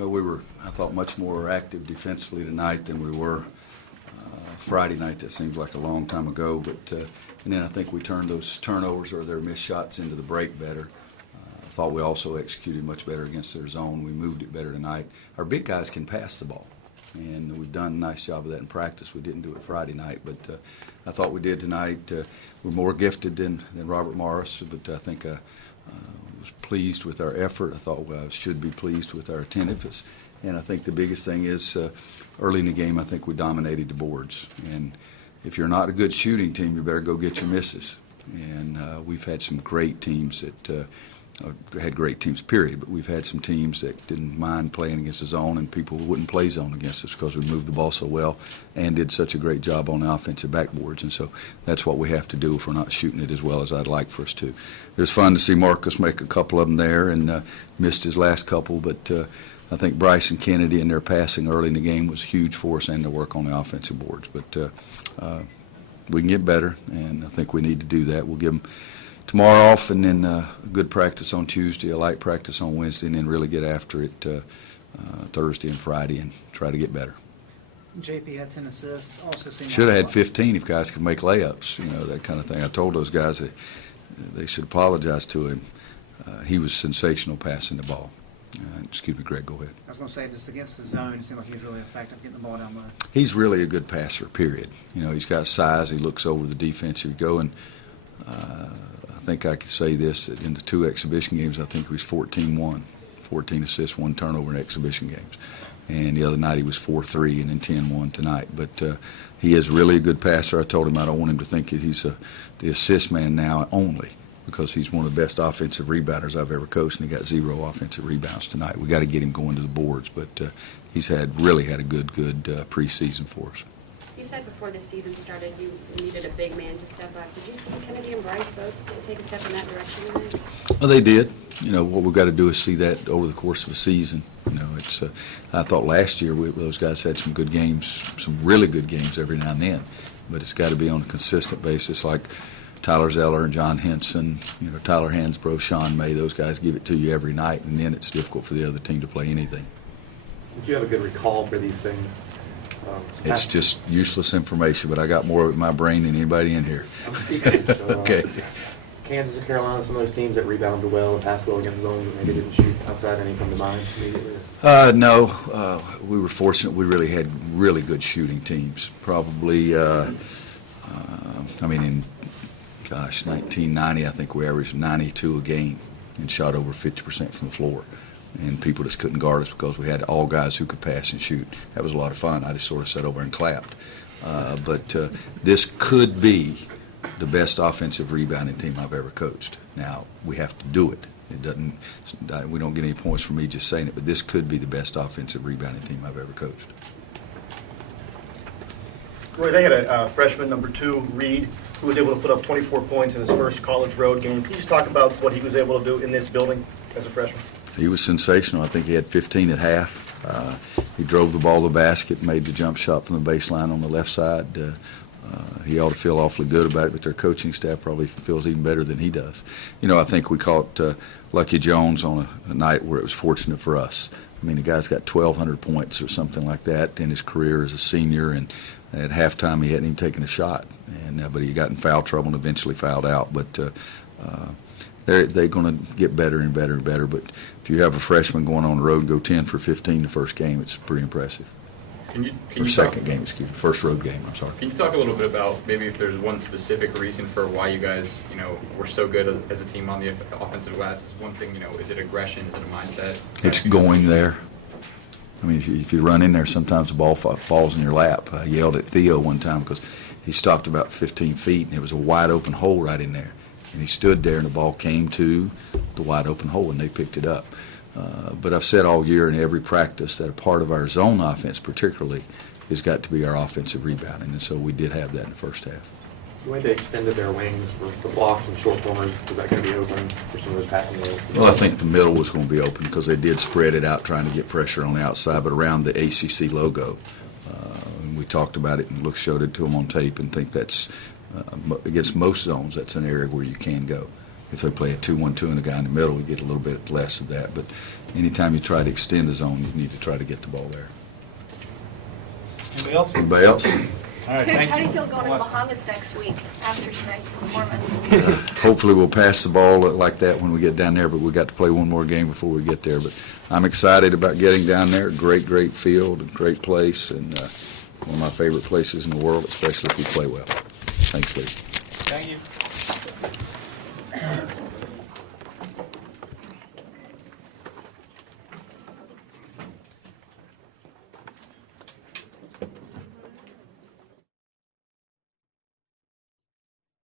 Well, we were, I thought, much more active defensively tonight than we were Friday night. That seems like a long time ago, but and then I think we turned those turnovers or their missed shots into the break better. I thought we also executed much better against their zone. We moved it better tonight. Our big guys can pass the ball, and we've done a nice job of that in practice. We didn't do it Friday night, but I thought we did tonight. We're more gifted than Robert Morris, but I think I was pleased with our effort. I thought I should be pleased with our attentiveness. And I think the biggest thing is early in the game, I think we dominated the boards. And if you're not a good shooting team, you better go get your misses. And we've had some great teams that had great teams, period, but we've had some teams that didn't mind playing against the zone, and people wouldn't play zone against us because we moved the ball so well and did such a great job on the offensive backboards. And so that's what we have to do if we're not shooting it as well as I'd like for us to. It was fun to see Marcus make a couple of them there and missed his last couple, but I think Bryce and Kennedy and their passing early in the game was huge for us and their work on the offensive boards. But we can get better, and I think we need to do that. We'll give them tomorrow off, and then a good practice on Tuesday, a light practice on Wednesday, and then really get after it Thursday and Friday and try to get better. JP had 10 assists. Also should have had 15 if guys could make layups, that kind of thing. I told those guys that they should apologize to him. He was sensational passing the ball. Excuse me, Greg, go ahead. I was going to say, just against the zone, it seemed like he was really effective getting the ball down low. He's really a good passer, period. He's got size. He looks over the defensive go, and I think I could say this, that in the 2 exhibition games, I think he was 14-1, 14 assists, 1 turnover in exhibition games. And the other night he was 4-3 and then 10-1 tonight. But he is really a good passer. I told him I don't want him to think that he's the assist man now only, because he's one of the best offensive rebounders I've ever coached, and he got 0 offensive rebounds tonight. We got to get him going to the boards, but he's really had a good preseason for us. You said before the season started you needed a big man to step up. Did you see Kennedy and Bryce both take a step in that direction tonight? Well, they did. What we've got to do is see that over the course of a season. It's. I thought last year those guys had some good games, some really good games every now and then, but it's got to be on a consistent basis, like Tyler Zeller and John Henson, Tyler Hansbrough, Sean May. Those guys give it to you every night, and then it's difficult for the other team to play anything. Did you have a good recall for these things? It's just useless information, but I got more of it in my brain than anybody in here. I'm seeking. So, okay. Kansas and Carolina, some of those teams that rebounded well and passed well against zones and maybe didn't shoot outside, any come to mind immediately? No. We were fortunate. We really had really good shooting teams. Probably, in 1990, I think we averaged 92 a game and shot over 50% from the floor. And people just couldn't guard us because we had all guys who could pass and shoot. That was a lot of fun. I just sort of sat over and clapped. But this could be the best offensive rebounding team I've ever coached. Now, we have to do it. We don't get any points for me just saying it, but this could be the best offensive rebounding team I've ever coached. Roy, they had a freshman, number 2, Reed, who was able to put up 24 points in his first college road game. Can you just talk about what he was able to do in this building as a freshman? He was sensational. I think he had 15 at half. He drove the ball to the basket, made the jump shot from the baseline on the left side. He ought to feel awfully good about it, but their coaching staff probably feels even better than he does. I think we caught Lucky Jones on a night where it was fortunate for us. The guy's got 1,200 points or something like that in his career as a senior, and at halftime he hadn't even taken a shot. But he got in foul trouble and eventually fouled out. But they're going to get better and better and better. But if you have a freshman going on the road and go 10 for 15 the first game, it's pretty impressive. First road game, I'm sorry. Can you talk a little bit about maybe if there's one specific reason for why you guys, were so good as a team on the offensive glass? Is one thing, is it aggression? Is it a mindset? It's going there. If you run in there, sometimes the ball falls in your lap. I yelled at Theo one time because he stopped about 15 feet, and there was a wide open hole right in there. And he stood there, and the ball came to the wide open hole, and they picked it up. But I've said all year in every practice that a part of our zone offense particularly has got to be our offensive rebounding, and so we did have that in the first half. The way they extended their wings for the blocks and short corners, was that going to be open for some of those passing lanes? Well, I think the middle was going to be open because they did spread it out trying to get pressure on the outside, but around the ACC logo. And we talked about it and showed it to them on tape, and think that's against most zones, that's an area where you can go. if they play a 2-1-2 and a guy in the middle, we get a little bit less of that. But anytime you try to extend the zone, you need to try to get the ball there. Anybody else? Anybody else? All right, Coach, thank how do you feel going to the Last one. Bahamas next week after tonight's performance? Hopefully we'll pass the ball like that when we get down there, but we got to play one more game before we get there. But I'm excited about getting down there. Great field, great place, and one of my favorite places in the world, especially if we play well. Thanks, Lee. Thank you.